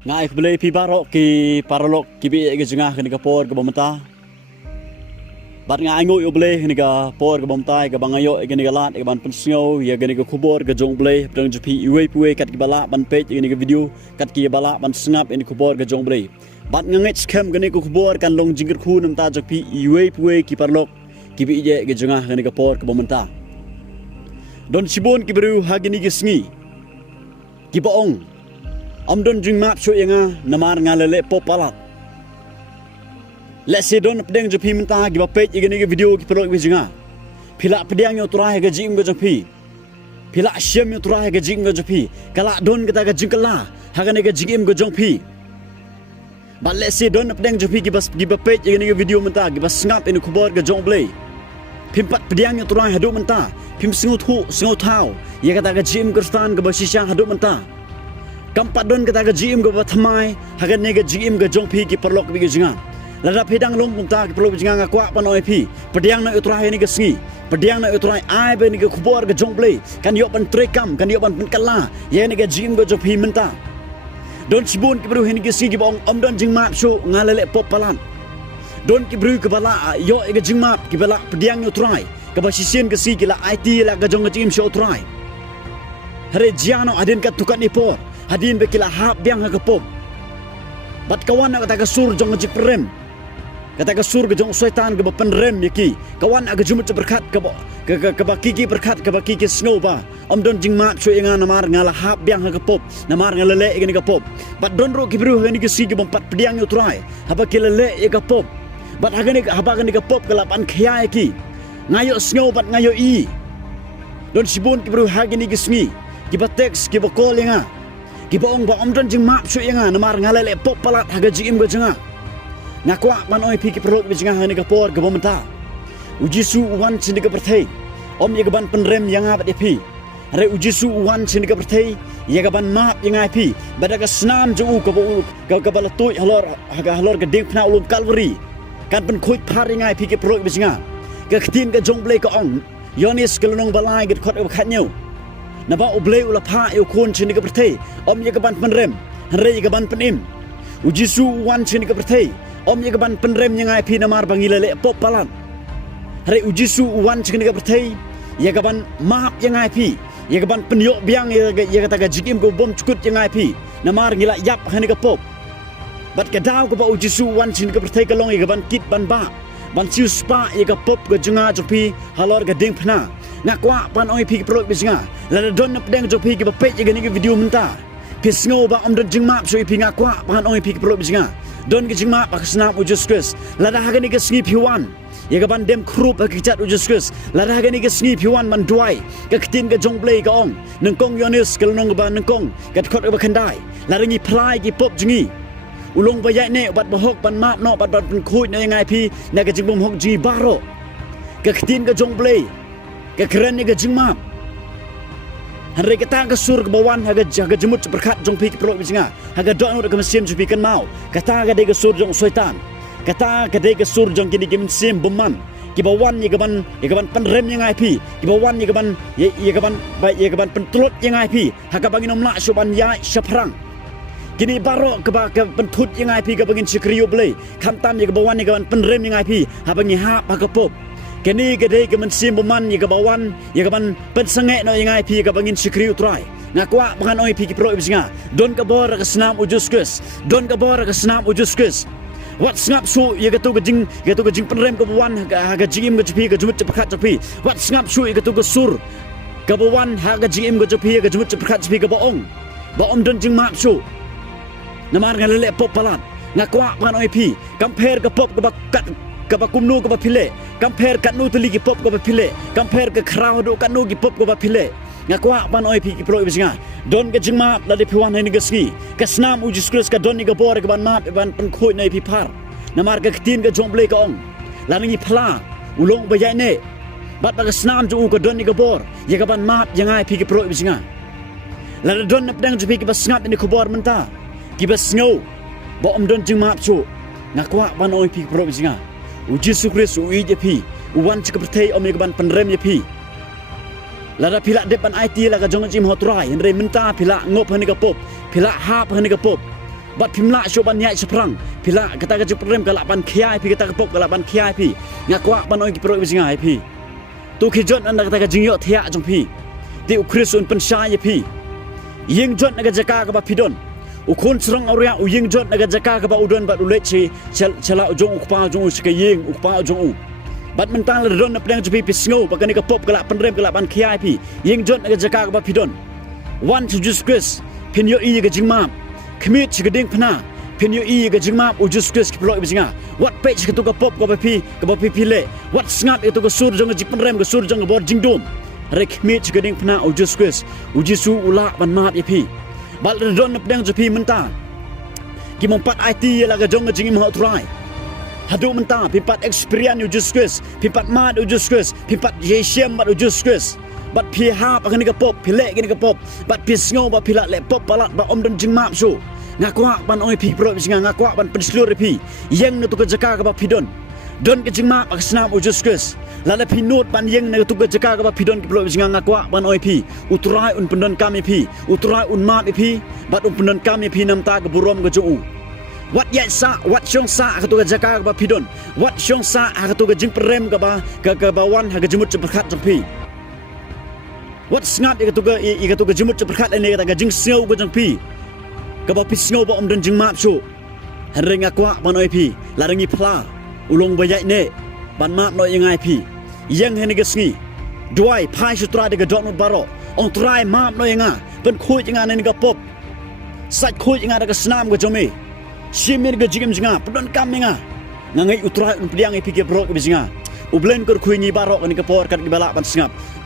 Ngai kebeli pi barok ki paralok ki bi ke jengah ke por ke bomta. Bat ngai ngu yo beli ke por ke bomta ke bangayo ke lat ke ban pensio ya ke kubor ke jong beli pedang jupi iwe puwe kat ki bala ban page ke video kat ki bala ban sengap ini kubor ke jong beli. Bat ngangit skem ke kubor kan long jingir khu nam ta jupi iwe puwe ki paralok ki bi je ke jengah ke por ke bomta. Don sibon ki beru hagini ke sengi. Ki boong don jingmap shuh yanga namar ngalele pop palat. Let's say don pedang jupi menta giba page igani ke video ki pelok bijinga. Pila pedang yo turah ke jing go jupi. Pila syam yo turah ke jing go jupi. Kala don kita ke jingkala hagani ke jingim go jongpi. But let's say don pedang jupi giba page igani ke video menta giba sngap ini kubor ke jong blay. Pimpat pedang yo turah hadu menta. Pim sngewthuh ya kata ke jim kerstan ke basisang hadu menta. Kampat don kita ke jim ke bathamai hagan ne ke jim ke jongpi ki perlok bi ke jinga lada pedang long punta ki perlok bi jinga kwah panoi pi pedang na utrai ni ke sengi pedang na utrai ai be ni ke kubor ke jongplay kan yo ban trekam kan yo ban penkala ye ni ke jim ke jongpi menta don sibun ki bru ni ke si ki bong don jingmap shuh ngalele pop palan don ki bru ke bala yo ke jingmap ki bala pedang utrai ke basisien ke si ki la IT la ke jong ke jim shuh utrai hare jiano adin kat tukan ni por hadin bekila hap biang hagapop. Bat kawan nak kata sur jong ngejik perem. Kata sur ke jong syaitan ke bapan rem yaki. Kawan nak jumut berkat ke bakiki berkat ke bakiki snow ba. Don jingmap shuh yang namar ngala hap biang hagapop. Namar ngalele igani kapop. Bat don ro kibru hagani ke si ke bampat pediang yo try. Haba kilele igapop. Bat hagani haba gani kapop ke lapan khia yaki. Ngayo snow bat ngayo i. Don sibun kibru hagani ke sengi. Kiba teks kiba call yang Kibaong ba don jingmap shuh yang namar ngalele pop palat haga jim go jenga. Ngakwa man oi pi ki perlok bi jenga hani kapor ke bomenta. Ujisu wan sini ke perthei. Ye gaban penrem yang abat pi. Re ujisu wan sini ke perthei. Ye gaban map yang pi. Badaga senam ju ke balatoi halor ke ding pna ulum kalvari. Kan pen khoi phar yang pi ki perlok bi jenga. Ke ktin ke jongblei ke ong. Ioannis ke lonong balai ke khot ke khatnyau. Naba oblei ulapha eu kon chini ke perthei ye gaban penrem hanre ye gaban penim ujisu wan chini ke perthei ye gaban penrem yang ai phi namar bangilele pop palan hare ujisu wan chini ke perthei ye gaban map yang ai phi ye gaban penyok biang ye kata ga jikim go bom cukut yang ai phi namar ngila yap hani ke pop bat ke daw ko ba ujisu wan chini ke perthei kalong ye gaban kit ban ba ban siu spa ye ga pop ga junga jopi halor ga ding phna ngakwa pan oi pi prok bisnga la don na pedang jopi ki bapet ye gani ke video menta pisngo ba don jingmap shuh pi ngakwa pan oi pi prok bisnga don ke jingmap ba snap ujus kris la da gani ke sngi piwan ye ga ban dem khrup ke chat ujus kris la da gani ke sngi piwan man duai ke ktin ke jongblei ke ong nengkong Ioannis ke lonong ba nengkong ke khot ba khandai la ringi phlai ki pop jingi ulong ba yai ne bat bahok ban map no bat pen khoi na ngai pi na ke jingbom hok ji baro ke ktin ke jongblei ke keren ni ke jingmap hanre ke tang ke sur ke bawan haga jemut berkat jong pi ke pelok bijinga haga dok no ke mesin jupi kan mau kata ke de ke sur jong syaitan kata ke de ke sur jong kini ke mesin beman ke bawan ye gaban penrem yang ai pi ke bawan ye gaban pentulot yang ai pi haga bangin omla soban ya saprang kini baro ke pentut yang ai pi ke bangin sikriu blei khamtam ye ke bawan ye gaban penrem yang ai pi ha bangi ha ha pop kini gede ke mensim beman ye ke bawan ye ke ban pensengek no yang ai pi ke bangin sikriu try ngakwa bangan oi pi ki pro ibsinga don ke bor ke senam ujuskus don ke bor ke senam ujuskus wat sngap shuh ye ke tu ke jing penrem ke bawan ha jim ke jepi ke jumut cepat jepi wat sngap shuh ye ke tu ke sur ke bawan ha jim ke jepi ke jumut cepat jepi ke baong don jingmap shuh namar ngalele pop palat ngakwa bangan oi pi compare ke pop ke bakat ke bakumnu ke bapile compare kat nu tuli ki pop ke bapile compare ke crowd kat nu ki pop ke bapile ngakwa pan oi pi ki pro ibsinga don ke jingmap la de piwan ni ke ski ke snam ujus kris ke don ni ke bor ke ban map ban pen khoi nei pi par namar ke ktin ke jongblei ke ong la ni phla ulong ba yai ne bat ba ke snam ju ke don ni ke bor ye ke ban map yang ai pi ki pro ibsinga la don na pedang ju pi ke basngap ni ke bor menta ki basngo ba don jingmap shuh ngakwa pan oi pi ki pro ibsinga uji sukris ui jepi uwan cik perthei ye ke ban penrem ye pi lada pila depan IT la ka jong jim hotrai henre menta pila ngop hani ka pop pila hap hani ka pop bat pimla syo ban nyai seprang pila kata ka jeprem kalak ban khiai pi kata kepop kalak ban khiai pi ngakwa ban oi ki pro bi ngai pi tu ki jon anda kata ka jingyo thia jong pi ti ukrisun pensai pi ying jon naga jaka ka ba pidon ukun serang auria uying jon naga jaka ka ba udon ba ulet chi chala ujong ukpa ujong usika ying ukpa ujong u bat mentang le don na pedang jupi pi sngo ba kani ka pop kalak penrem kalak ban khiai pi ying jon naga jaka ka ba pidon one to Jesus Christ pin yo i ga jingmap kemit chigeding pna pin yo i ga jingmap u Jesus Christ ki ploi bisinga wat pe chikatu ka pop ka ba pi le wat sngat itu ka sur jong jik penrem ka sur jong bor jingdum rek kemit chigeding pna u Jesus Christ u Jesu ula ban map ye pi bal don na pedang jupi menta ki mompat IT la ga jong jingim ha try hadu menta pipat experience u Jesus Christ pipat mat u Jesus Christ pipat yeshem mat u Jesus Christ bat pi ha pa kani ka pop pi le kani ka pop bat pi sngo ba pi la le pop palat ba om dan jingmap so ngakwa ban oi pi pro bisinga ngakwa ban penslur pi yeng na tu ka jaka ka ba pidon don ka jingmap ak snam u Jesus Christ la le pi not ban yeng na tu ka jaka ka ba pidon ki pro bisinga ngakwa ban oi pi uturai un pendon kami pi uturai un map pi bat un pendon kami pi nam ta ka burom ka jo wat ya sa wat syong sa ka tu ka jaka ka ba pidon wat syong sa ka tu ka jing prem ka ba wan ha ka jemut cepat jampi wat sngat ikatu ga jimut perkat ene kata ga jing sngo ga jang pi ka ba pi sngo ba om dan jing map so henring akwa ban oi pi larangi phla ulong ba yai ne ban map no yangai pi yang hene ga sngi duai phai sutra de ga dot no baro on try map no yanga ban khoi jinga ne ga pop sat khoi jinga da ga snam ga jome shimir ga jigim jinga pudon kam nga ngangai utrai un pliang pi ke bro ga jinga ublen kor khoi ni baro ni ka por kat gi bala ban snap